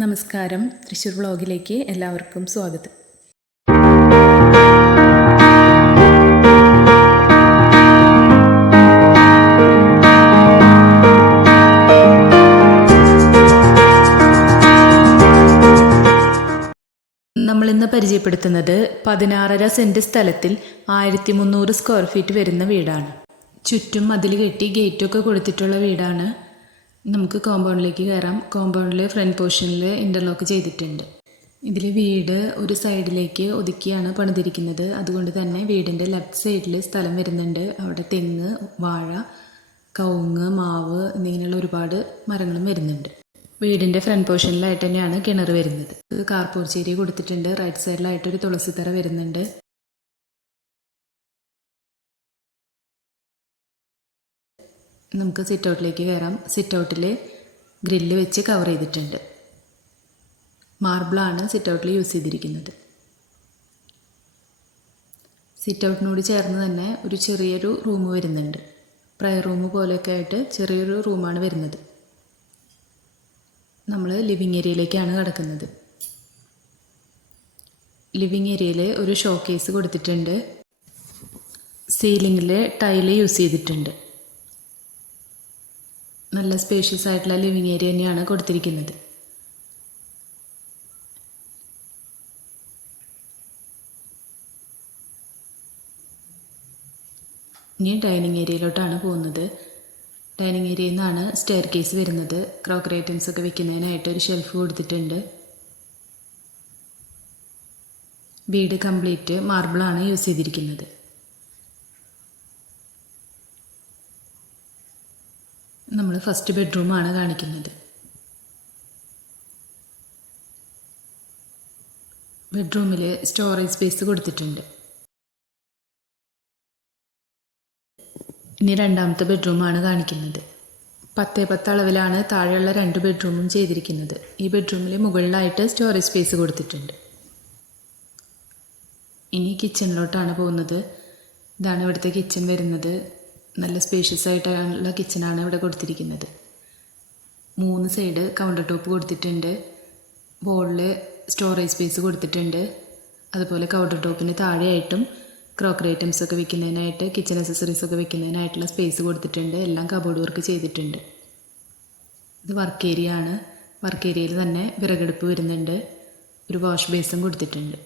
നമസ്കാരം, തൃശ്ശൂർ വ്ളോഗിലേക്ക് എല്ലാവർക്കും സ്വാഗതം. നമ്മളിന്ന് പരിചയപ്പെടുത്തുന്നത് 16.5 സെൻറ്റ് സ്ഥലത്തിൽ 1300 സ്ക്വയർ ഫീറ്റ് വരുന്ന വീടാണ്. ചുറ്റും മതിൽ കെട്ടി ഗേറ്റൊക്കെ കൊടുത്തിട്ടുള്ള വീടാണ്. നമുക്ക് കോമ്പൗണ്ടിലേക്ക് കയറാം. കോമ്പൗണ്ടിൽ ഫ്രണ്ട് പോർഷനിൽ ഇൻ്റർലോക്ക് ചെയ്തിട്ടുണ്ട്. ഇതിൽ വീട് ഒരു സൈഡിലേക്ക് ഒതുക്കിയാണ് പണിതിരിക്കുന്നത്. അതുകൊണ്ട് തന്നെ വീടിൻ്റെ ലെഫ്റ്റ് സൈഡിൽ സ്ഥലം വരുന്നുണ്ട്. അവിടെ തെങ്ങ്, വാഴ, കവുങ്ങ്, മാവ് എന്നിങ്ങനെയുള്ള ഒരുപാട് മരങ്ങളും വരുന്നുണ്ട്. വീടിൻ്റെ ഫ്രണ്ട് പോർഷനിലായിട്ട് തന്നെയാണ് കിണർ വരുന്നത്. കാർ പോർച്ച് ഏരിയ കൊടുത്തിട്ടുണ്ട്. റൈറ്റ് സൈഡിലായിട്ടൊരു തുളസിത്തറ വരുന്നുണ്ട്. നമുക്ക് സിറ്റ് ഔട്ടിലേക്ക് കയറാം. സിറ്റ് ഔട്ടിൽ ഗ്രില്ല് വെച്ച് കവർ ചെയ്തിട്ടുണ്ട്. മാർബിളാണ് സിറ്റ് ഔട്ടിൽ യൂസ് ചെയ്തിരിക്കുന്നത്. സിറ്റ് ഔട്ടിനോട് ചേർന്ന് തന്നെ ഒരു ചെറിയൊരു റൂം വരുന്നുണ്ട്. പ്രയർ റൂം പോലെയൊക്കെ ആയിട്ട് ചെറിയൊരു റൂമാണ് വരുന്നത്. നമ്മൾ ലിവിങ് ഏരിയയിലേക്കാണ് കിടക്കുന്നത്. ലിവിങ് ഏരിയയിൽ ഒരു ഷോ കേസ് കൊടുത്തിട്ടുണ്ട്. സീലിങ്ങിൽ ടൈല് യൂസ് ചെയ്തിട്ടുണ്ട്. നല്ല സ്പേഷ്യസ് ആയിട്ടുള്ള ലിവിങ് ഏരിയ തന്നെയാണ് കൊടുത്തിരിക്കുന്നത്. ഇനി ഡൈനിങ് ഏരിയയിലോട്ടാണ് പോകുന്നത്. ഡൈനിങ് ഏരിയയിൽ നിന്നാണ് സ്റ്റെയർ കേസ് വരുന്നത്. ക്രോക്കറി ഐറ്റംസ് ഒക്കെ വെക്കുന്നതിനായിട്ട് ഒരു ഷെൽഫ് കൊടുത്തിട്ടുണ്ട്. വീട് കംപ്ലീറ്റ് മാർബിളാണ് യൂസ് ചെയ്തിരിക്കുന്നത്. നമ്മൾ ഫസ്റ്റ് ബെഡ്റൂമാണ് കാണിക്കുന്നത്. ബെഡ്റൂമിൽ സ്റ്റോറേജ് സ്പേസ് കൊടുത്തിട്ടുണ്ട്. ഇനി രണ്ടാമത്തെ ബെഡ്റൂമാണ് കാണിക്കുന്നത്. 10x10 അളവിലാണ് താഴെയുള്ള 2 ബെഡ്റൂമും ചെയ്തിരിക്കുന്നത്. ഈ ബെഡ്റൂമിൽ മുകളിലായിട്ട് സ്റ്റോറേജ് സ്പേസ് കൊടുത്തിട്ടുണ്ട്. ഇനി കിച്ചണിലോട്ടാണ് പോകുന്നത്. ഇതാണ് ഇവിടുത്തെ കിച്ചൺ വരുന്നത്. നല്ല സ്പേഷ്യസ് ആയിട്ടുള്ള കിച്ചണാണ് ഇവിടെ കൊടുത്തിരിക്കുന്നത്. 3 സൈഡ് കൗണ്ടർ ടോപ്പ് കൊടുത്തിട്ടുണ്ട്. വോളിൽ സ്റ്റോറേജ് സ്പേസ് കൊടുത്തിട്ടുണ്ട്. അതുപോലെ കൗണ്ടർ ടോപ്പിന് താഴെയായിട്ടും ക്രോക്കറി ഐറ്റംസ് ഒക്കെ വെക്കുന്നതിനായിട്ട്, കിച്ചൺ അക്സസറീസ് ഒക്കെ വെക്കുന്നതിനായിട്ടുള്ള സ്പേസ് കൊടുത്തിട്ടുണ്ട്. എല്ലാം കബോർഡ് വർക്ക് ചെയ്തിട്ടുണ്ട്. ഇത് വർക്ക് ഏരിയ ആണ്. വർക്ക് ഏരിയയിൽ തന്നെ വിറകടുപ്പ് വരുന്നുണ്ട്. ഒരു വാഷ് ബേസും കൊടുത്തിട്ടുണ്ട്.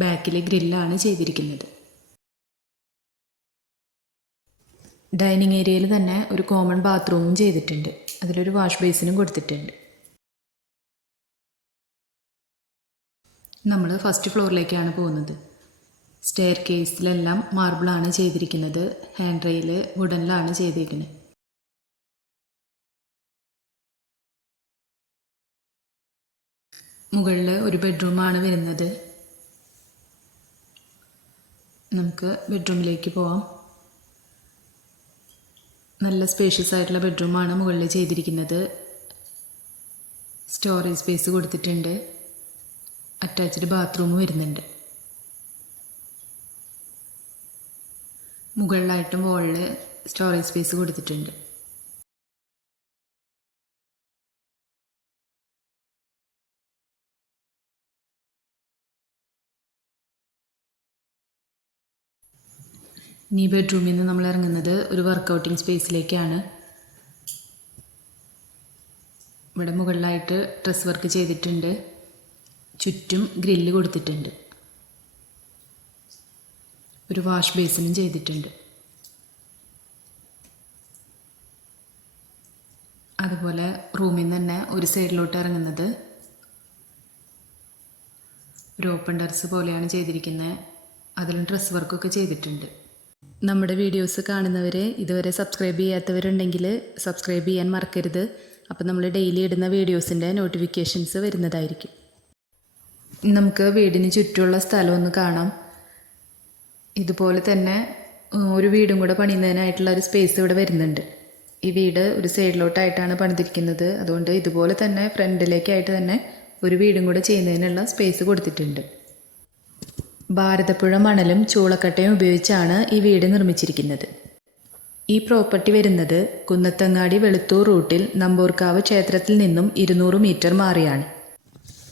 ബാക്കിൽ ഗ്രില്ലാണ് ചെയ്തിരിക്കുന്നത്. ഡൈനിങ് ഏരിയയിൽ തന്നെ ഒരു കോമൺ ബാത്റൂമും ചെയ്തിട്ടുണ്ട്. അതിലൊരു വാഷ് ബേസിനും കൊടുത്തിട്ടുണ്ട്. നമ്മൾ ഫസ്റ്റ് ഫ്ലോറിലേക്കാണ് പോകുന്നത്. സ്റ്റെയർ കേസിലെല്ലാം മാർബിളാണ് ചെയ്തിരിക്കുന്നത്. ഹാൻഡ് റെയിൽ വുഡനിലാണ് ചെയ്തിരിക്കുന്നത്. മുകളിൽ ഒരു ബെഡ്റൂമാണ് വരുന്നത്. നമുക്ക് ബെഡ്റൂമിലേക്ക് പോവാം. നല്ല സ്പേഷ്യസ് ആയിട്ടുള്ള ബെഡ്റൂമാണ് മുകളിൽ ചെയ്തിരിക്കുന്നത്. സ്റ്റോറേജ് സ്പേസ് കൊടുത്തിട്ടുണ്ട്. അറ്റാച്ച്ഡ് ബാത്റൂം വരുന്നുണ്ട്. മുകളിലായിട്ടും വോളിൽ സ്റ്റോറേജ് സ്പേസ് കൊടുത്തിട്ടുണ്ട്. ഇനി ബെഡ്റൂമിൽ നിന്ന് നമ്മൾ ഇറങ്ങുന്നത് ഒരു വർക്കൗട്ടിങ് സ്പേസിലേക്കാണ്. ഇവിടെ മുകളിലായിട്ട് ഡ്രസ് വർക്ക് ചെയ്തിട്ടുണ്ട്. ചുറ്റും ഗ്രില്ല് കൊടുത്തിട്ടുണ്ട്. ഒരു വാഷ് ബേസിനും ചെയ്തിട്ടുണ്ട്. അതുപോലെ റൂമിൽ നിന്ന് തന്നെ ഒരു സൈഡിലോട്ട് ഇറങ്ങുന്നത് ഒരു ഓപ്പൺ ടെറസ് പോലെയാണ് ചെയ്തിരിക്കുന്നത്. അതിലും ഡ്രസ് വർക്കൊക്കെ ചെയ്തിട്ടുണ്ട്. നമ്മുടെ വീഡിയോസ് കാണുന്നവരെ ഇതുവരെ സബ്സ്ക്രൈബ് ചെയ്യാത്തവരുണ്ടെങ്കിൽ സബ്സ്ക്രൈബ് ചെയ്യാൻ മറക്കരുത്. അപ്പോൾ നമ്മൾ ഡെയിലി ഇടുന്ന വീഡിയോസിൻ്റെ നോട്ടിഫിക്കേഷൻസ് വരുന്നതായിരിക്കും. നമുക്ക് വീടിന് ചുറ്റുമുള്ള സ്ഥലം ഒന്ന് കാണാം. ഇതുപോലെ തന്നെ ഒരു വീടും കൂടെ പണിയുന്നതിനായിട്ടുള്ള ഒരു സ്പേസ് ഇവിടെ വരുന്നുണ്ട്. ഈ വീട് ഒരു സൈഡിലോട്ടായിട്ടാണ് പണിതിരിക്കുന്നത്. അതുകൊണ്ട് ഇതുപോലെ തന്നെ ഫ്രണ്ടിലേക്കായിട്ട് തന്നെ ഒരു വീടും കൂടെ ചെയ്യുന്നതിനുള്ള സ്പേസ് കൊടുത്തിട്ടുണ്ട്. ഭാരതപ്പുഴ മണലും ചൂളക്കട്ടയും ഉപയോഗിച്ചാണ് ഈ വീട് നിർമ്മിച്ചിരിക്കുന്നത്. ഈ പ്രോപ്പർട്ടി വരുന്നത് കുന്നത്തങ്ങാടി വെളുത്തൂർ റൂട്ടിൽ നമ്പൂർക്കാവ് ക്ഷേത്രത്തിൽ നിന്നും 200 മീറ്റർ മാറിയാണ്.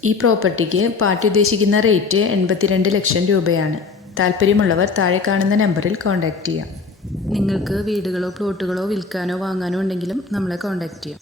ഈ പ്രോപ്പർട്ടിക്ക് പാർട്ടി ഉദ്ദേശിക്കുന്ന റേറ്റ് 82 ലക്ഷം രൂപയാണ്. താല്പര്യമുള്ളവർ താഴെ കാണുന്ന നമ്പറിൽ കോൺടാക്റ്റ് ചെയ്യാം. നിങ്ങൾക്ക് വീടുകളോ പ്ലോട്ടുകളോ വിൽക്കാനോ വാങ്ങാനോ ഉണ്ടെങ്കിലും നമ്മളെ കോൺടാക്റ്റ് ചെയ്യാം.